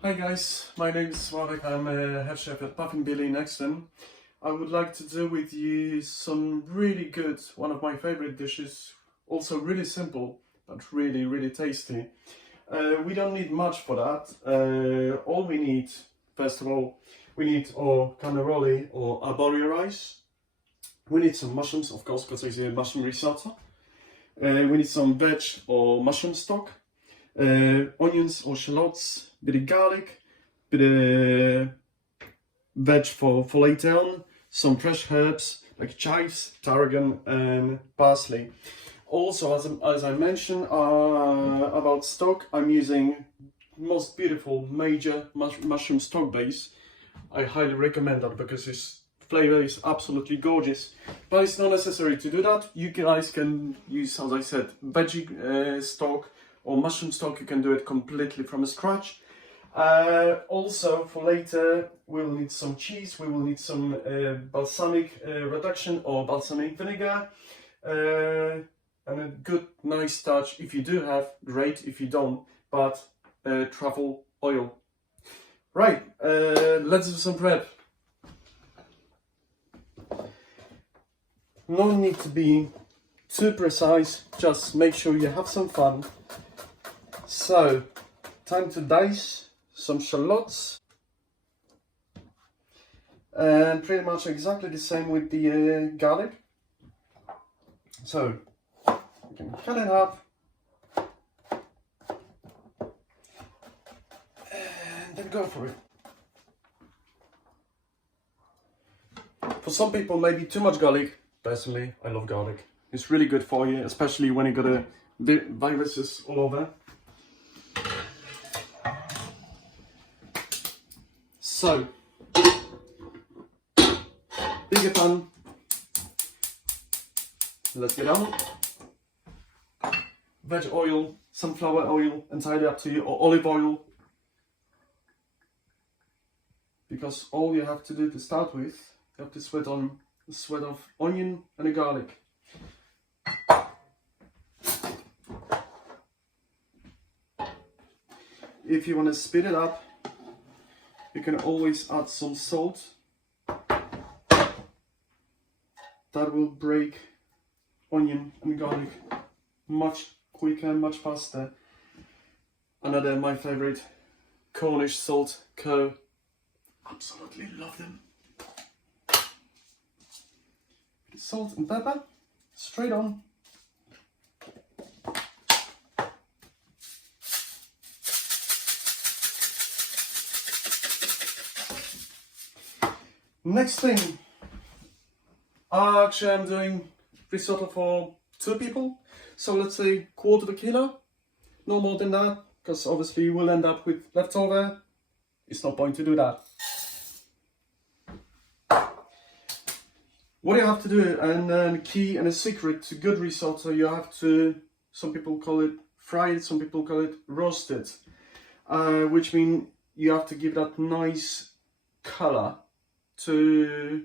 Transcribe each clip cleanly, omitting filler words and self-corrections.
Hi guys, my name is Sławek. I'm a head chef at Puffin Billy in Exton. I would like to do with you some really good, one of my favorite dishes, also really simple, but really tasty. We don't need much for that. All we need, first of all, we need our cannaroli or arborio rice. We need some mushrooms, of course, because it's a mushroom risotto. We need some veg or mushroom stock. Onions or shallots, bit of garlic, bit of veg for later on, some fresh herbs like chives, tarragon and parsley. Also, as I mentioned about stock, I'm using most beautiful major mushroom stock base. I highly recommend that because its flavor is absolutely gorgeous. But it's not necessary to do that. You guys can use, as I said, veggie stock or mushroom stock. You can do it completely from scratch. Also, for later, we'll need some cheese. We will need some balsamic reduction or balsamic vinegar, and a good, nice touch. If you do have, great. If you don't, but truffle oil. Right, let's do some prep. No need to be too precise. Just make sure you have some fun. So, time to dice some shallots, and pretty much exactly the same with the garlic. So, you can cut it up, and then go for it. For some people, maybe too much garlic. Personally, I love garlic. It's really good for you, especially when you got a viruses all over. So, bigger pan, let's get on. Veg oil, sunflower oil, entirely up to you, or olive oil. Because all you have to do to start with, you have to sweat of onion and a garlic. If you want to speed it up, you can always add some salt. That will break onion and garlic much quicker, much faster. Another my favorite, Cornish salt, absolutely love them. Salt and pepper, straight on. Next thing, actually I'm doing risotto for 2 people, so let's say quarter of a kilo, no more than that, because obviously you will end up with leftover. It's no point to do that. What you have to do, and then key and a secret to good risotto, you have to, some people call it fried, some people call it roasted, which means you have to give that nice color to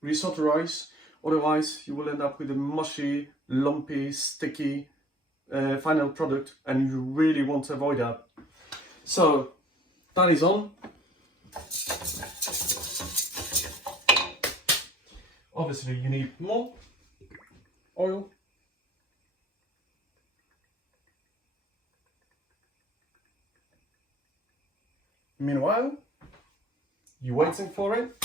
risotto rice, otherwise you will end up with a mushy, lumpy, sticky final product, and you really want to avoid that. So that is on. Obviously you need more oil. Meanwhile, you're waiting for it.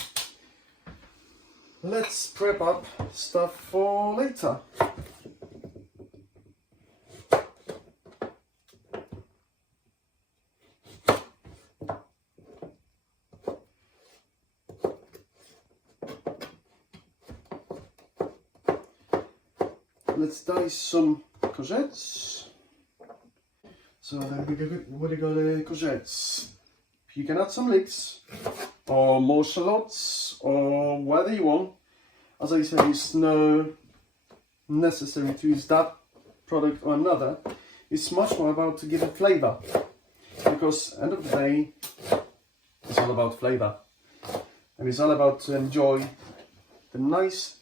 Let's prep up stuff for later. Let's dice some courgettes. So then we got the courgettes. You can add some leeks or more shallots or whatever you want. As I said, it's no necessary to use that product or another. It's much more about to give a flavor, because end of the day, it's all about flavor, and it's all about to enjoy the nice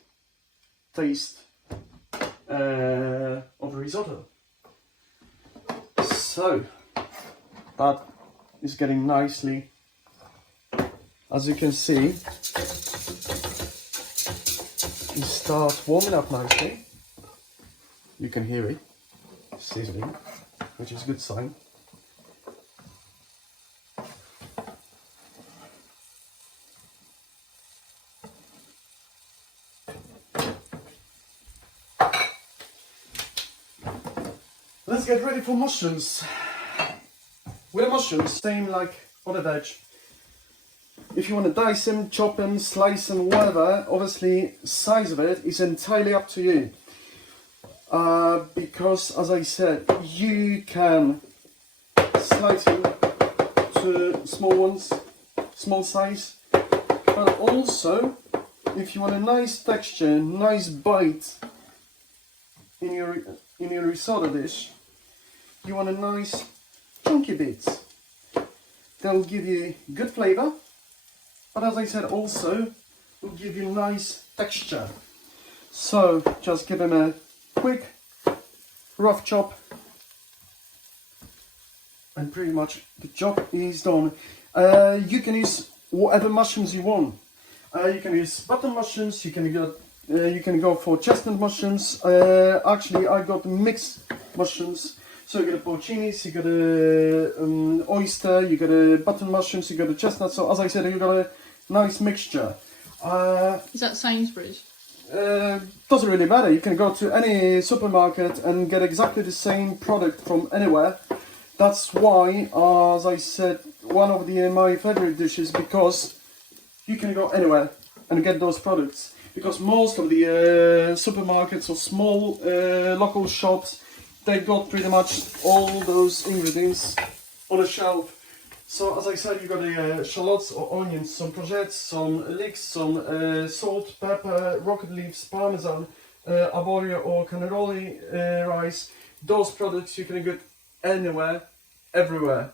taste of risotto. So that is getting nicely, as you can see, it starts warming up nicely. You can hear it sizzling, which is a good sign. Let's get ready for mushrooms. With the mushrooms, same like other veg. If you want to dice them, chop them, slice them, whatever, obviously size of it is entirely up to you. Because, as I said, you can slice them to small ones, small size. But also, if you want a nice texture, nice bite in your risotto dish, you want a nice chunky bits. They'll give you good flavor, but as I said, also will give you nice texture. So just give them a quick rough chop, and pretty much the job is done. You can use whatever mushrooms you want. You can use button mushrooms. You can go for chestnut mushrooms. Actually, I got mixed mushrooms. So you got a porcinis, you got a oyster, you got a button mushrooms, you got a chestnut. So as I said, you got a nice mixture. Is that Sainsbury's? Doesn't really matter. You can go to any supermarket and get exactly the same product from anywhere. That's why, as I said, one of my favorite dishes, because you can go anywhere and get those products. Because most of the supermarkets or small local shops, they got pretty much all those ingredients on the shelf. So as I said, you got the shallots or onions, some courgettes, some leeks, some salt, pepper, rocket leaves, parmesan, arborio or cannelloni rice. Those products you can get anywhere, everywhere.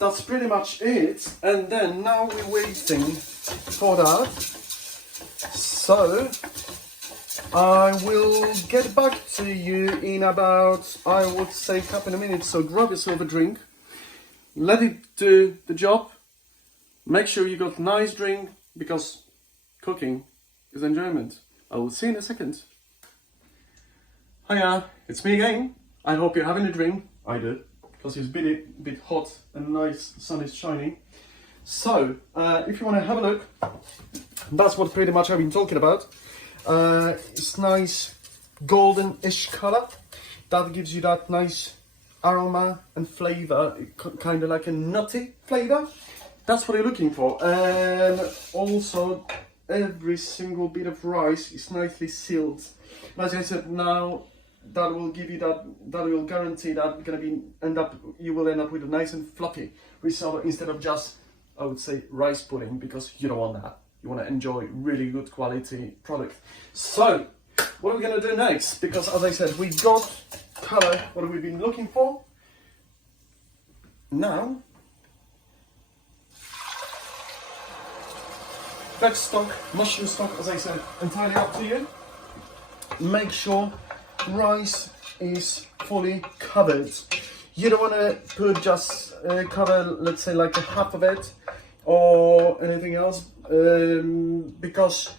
That's pretty much it. And then now we're waiting for that. So I will get back to you in about, I would say, a couple of minutes. So grab yourself a drink, let it do the job. Make sure you got a nice drink, because cooking is enjoyment. I will see you in a second. Hiya, it's me again. I hope you're having a drink. I do, because it's a bit hot and nice, sun is shining. So, if you want to have a look, that's what pretty much I've been talking about. It's nice golden-ish color. That gives you that nice aroma and flavor, kind of like a nutty flavor. That's what you're looking for. And also, every single bit of rice is nicely sealed. As I said, now that will give you that will guarantee that you will end up with a nice and fluffy risotto instead of just, I would say, rice pudding, because you don't want that. You want to enjoy really good quality product. So, what are we going to do next? Because as I said, we got color, what we've been looking for. Now, veg stock, mushroom stock, as I said, entirely up to you. Make sure rice is fully covered. You don't want to put just cover, let's say, like a half of it or anything else, because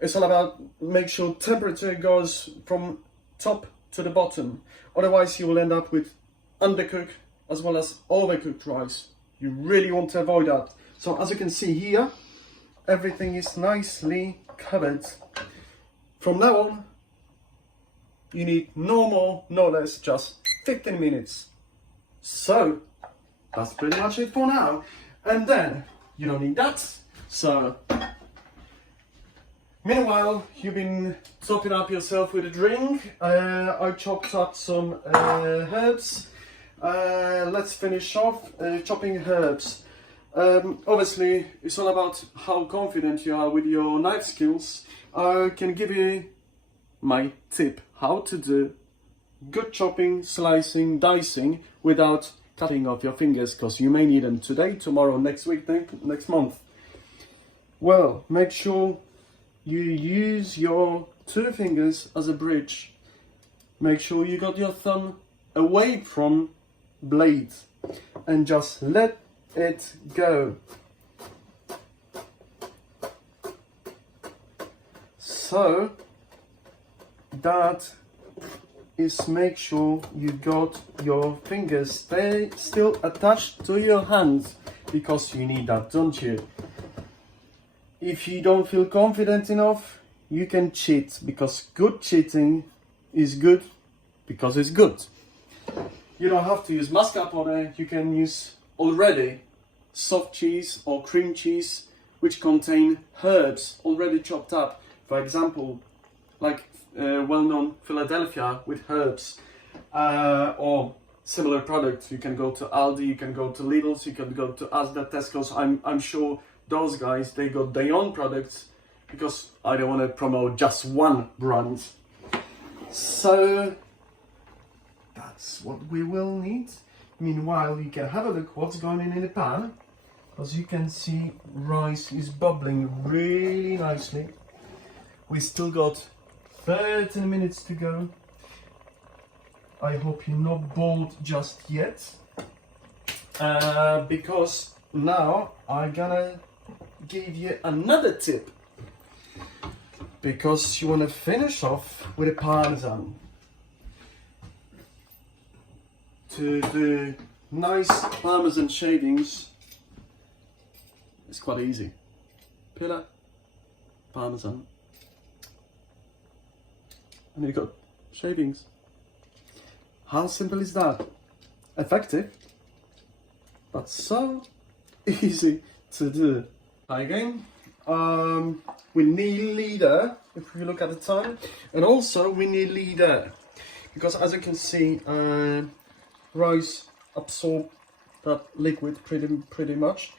it's all about make sure temperature goes from top to the bottom. Otherwise, you will end up with undercooked as well as overcooked rice. You really want to avoid that. So as you can see here, everything is nicely covered. From now on, you need no more, no less, just 15 minutes. So that's pretty much it for now. And then you don't need that. So meanwhile, you've been topping up yourself with a drink. I chopped up some herbs. Let's finish off chopping herbs. Obviously, it's all about how confident you are with your knife skills. I can give you my tip how to do good chopping, slicing, dicing without cutting off your fingers, because you may need them today, tomorrow, next week, next month. Well, make sure you use your two fingers as a bridge. Make sure you got your thumb away from blade and just let it go. So that is, make sure you got your fingers stay still attached to your hands, because you need that, don't you? If you don't feel confident enough, you can cheat, because good cheating is good because it's good. You don't have to use mascarpone, you can use already soft cheese or cream cheese which contain herbs already chopped up. For example, like well-known Philadelphia with herbs, or similar products. You can go to Aldi, you can go to Lidl's, you can go to Asda, Tesco's. I'm sure those guys, they got their own products, because I don't want to promote just one brand. So that's what we will need. Meanwhile, you can have a look what's going in the pan. As you can see, rice is bubbling really nicely. We still got 13 minutes to go. I hope you're not bored just yet, because now I'm gonna give you another tip, because you want to finish off with a parmesan. To do nice parmesan shavings, it's quite easy. Peel, parmesan, and you've got shavings. How simple is that? Effective, but so easy to do. Again, we need leader if you look at the time, and also we need leader because, as you can see, rice absorb that liquid pretty much.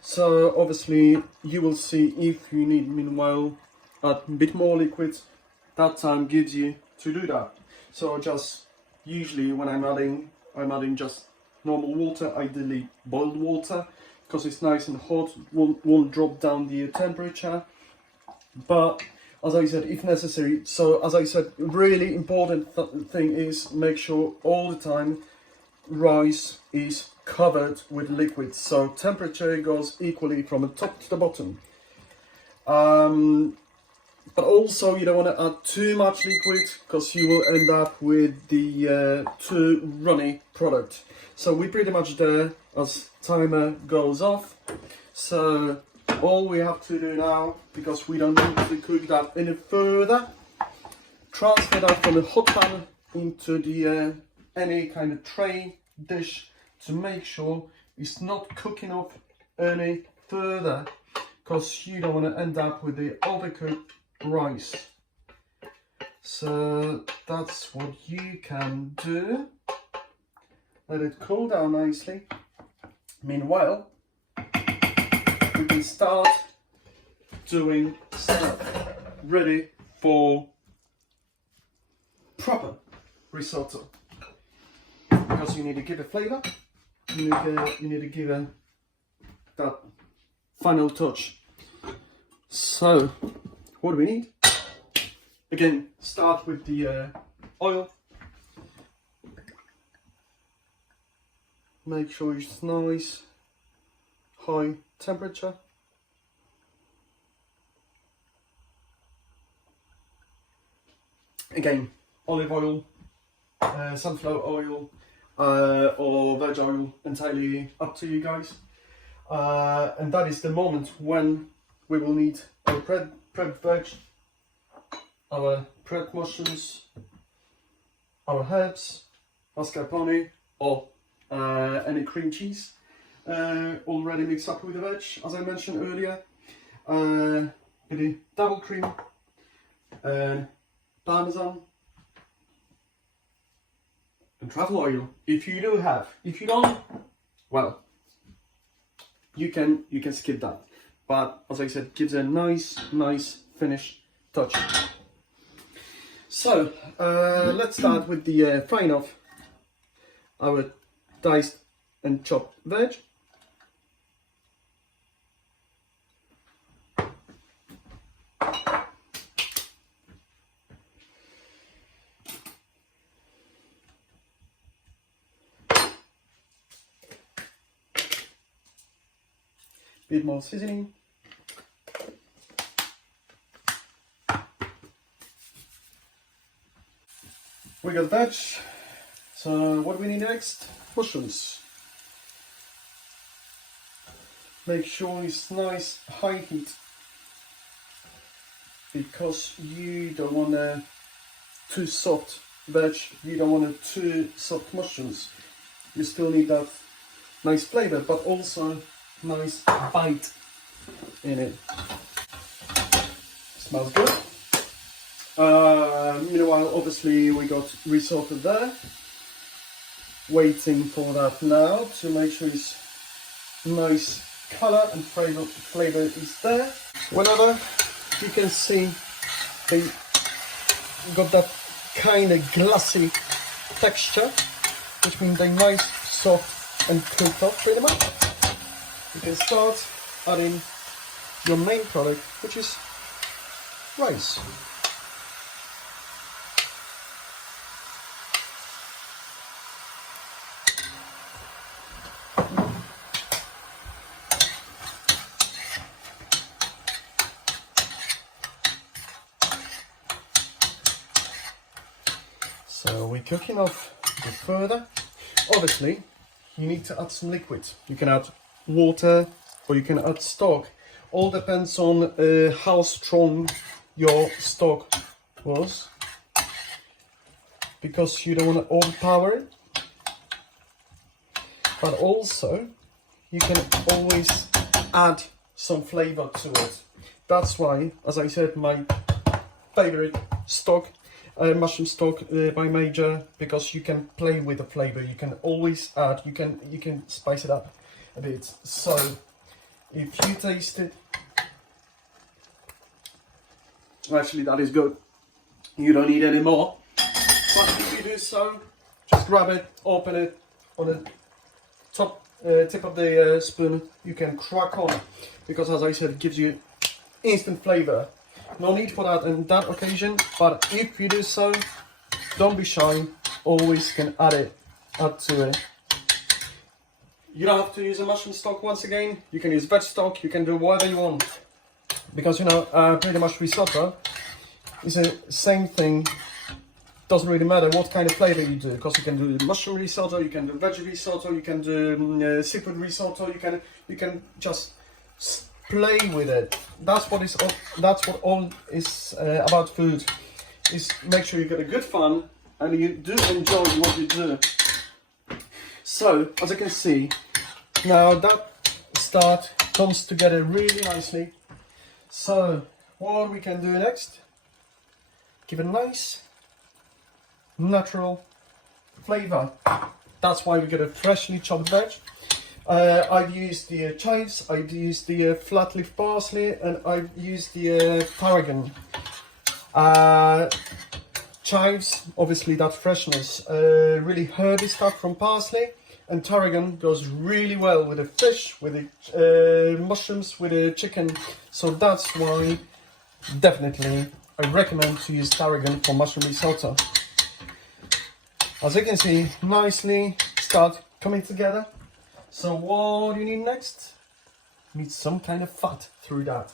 So obviously you will see if you need meanwhile a bit more liquid, that time gives you to do that. So just usually when I'm adding just normal water, ideally boiled water, because it's nice and hot, won't drop down the temperature. But as I said, if necessary, so as I said, really important thing is make sure all the time rice is covered with liquid, so temperature goes equally from the top to the bottom. But also you don't want to add too much liquid, because you will end up with the too runny product. So we're pretty much there as timer goes off. So all we have to do now, because we don't need to cook that any further, transfer that from the hot pan into the any kind of tray dish to make sure it's not cooking off any further, because you don't want to end up with the overcooked rice. So that's what you can do. Let it cool down nicely. Meanwhile, we can start doing stuff ready for proper risotto. Because you need to give it flavour, you need to give it that final touch. So, what do we need? Again, start with the oil. Make sure it's nice, high temperature. Again, olive oil, sunflower oil, or veg oil, entirely up to you guys. And that is the moment when we will need our prep veg, our prep mushrooms, our herbs, mascarpone, or any cream cheese already mixed up with the veg, as I mentioned earlier. Maybe double cream, parmesan, and truffle oil. If you do have, if you don't, well, you can skip that. But as I said, gives a nice finish touch. So let's start with the frying of our diced and chopped veg. bit more seasoning. We got veg. So what do we need next? Mushrooms. Make sure it's nice high heat, because you don't want too soft veg, you don't want too soft mushrooms. You still need that nice flavor, but also nice bite in it. Smells good. Meanwhile, obviously we got risotto there. Waiting for that now to make sure it's nice color and flavor is there. Whenever you can see they got that kind of glassy texture, which means they're nice, soft and cooked up pretty much. You can start adding your main product, which is rice. So we're cooking off a bit further. Obviously, you need to add some liquid. You can add water or you can add stock. All depends on how strong your stock was, because you don't want to overpower it. But also, you can always add some flavor to it. That's why, as I said, my favorite stock, mushroom stock by Major, because you can play with the flavor. You can always add. You can spice it up a bit. So if you taste it, actually that is good. You don't need any more. But if you do so, just grab it, open it on the top tip of the spoon. You can crack on, because as I said, it gives you instant flavor. No need for that on that occasion, but if you do so, don't be shy. Always can add to it. You don't have to use a mushroom stock once again. You can use veg stock. You can do whatever you want, because pretty much risotto is the same thing. Doesn't really matter what kind of flavor you do, because you can do mushroom risotto, you can do veg risotto, you can do seafood risotto. You can just play with it. That's what all is about food. Is make sure you get a good fun and you do enjoy what you do. So as you can see, now that start comes together really nicely. So what we can do next? Give it a nice natural flavor. That's why we get a freshly chopped veg. I've used the chives, I've used the flat leaf parsley, and I've used the tarragon. Chives, obviously that freshness, really herby stuff from parsley, and tarragon goes really well with the fish, with the mushrooms, with the chicken. So that's why definitely I recommend to use tarragon for mushroom risotto. As you can see, nicely start coming together. So what do you need next? You need some kind of fat through that.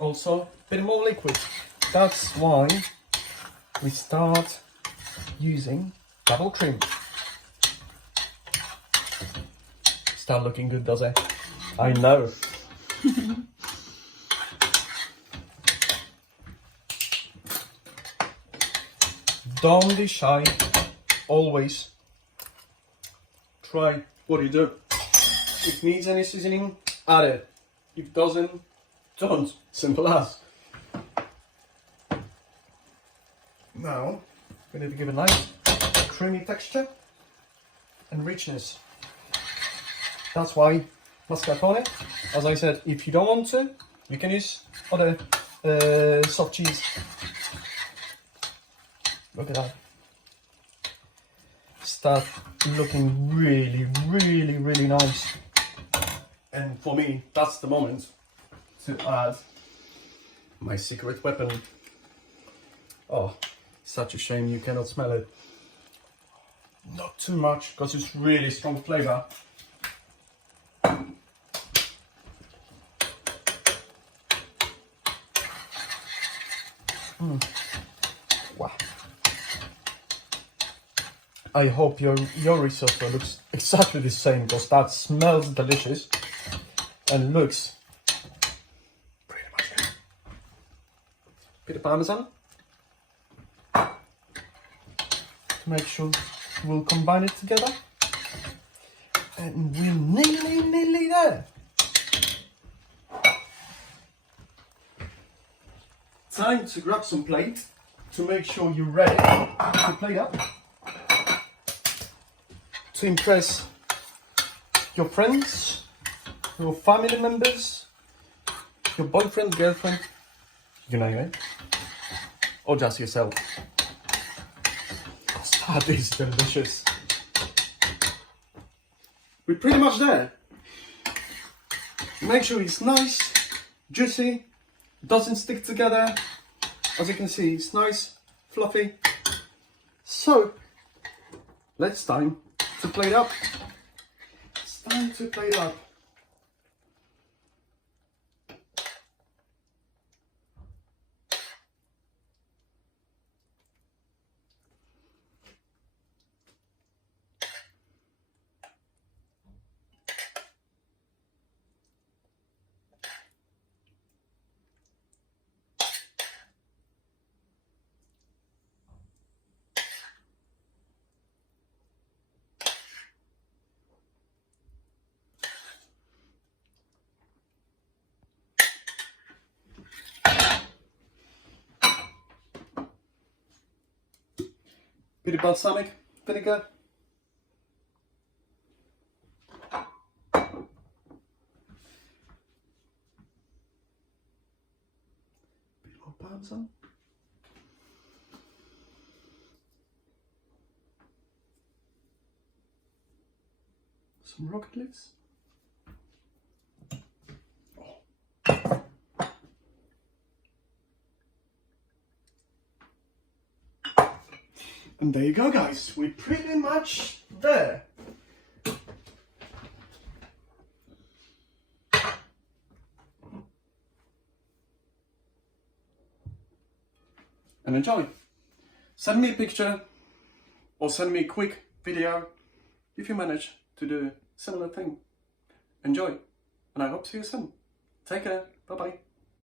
Also, a bit more liquid. That's why we start using double cream. Start looking good, does it? I know. Don't be shy. Always try what you do. If it needs any seasoning, add it. If it doesn't, don't. Simple as. Now, we need to give a nice creamy texture and richness. That's why mascarpone. As I said, if you don't want to, you can use other soft cheese. Look at that. Start looking really, really, really nice. And for me, that's the moment to add my secret weapon. Oh, such a shame you cannot smell it. Not too much, because it's really strong flavor. Wow. I hope your risotto looks exactly the same, because that smells delicious and looks pretty much good. Bit of parmesan to make sure we'll combine it together, and we're nearly there. Time to grab some plate to make sure you're ready to plate up, to impress your friends, your family members, your boyfriend, girlfriend, you name it, or just yourself. Because that is delicious. We're pretty much there. Make sure it's nice, juicy, doesn't stick together. As you can see, it's nice, fluffy. So, it's time to plate up. It's time to plate up. Bit of balsamic vinegar. Bit more parmesan. Some rocket leaves. And there you go, guys. We're pretty much there. And enjoy. Send me a picture or send me a quick video if you manage to do a similar thing. Enjoy. And I hope to see you soon. Take care. Bye bye.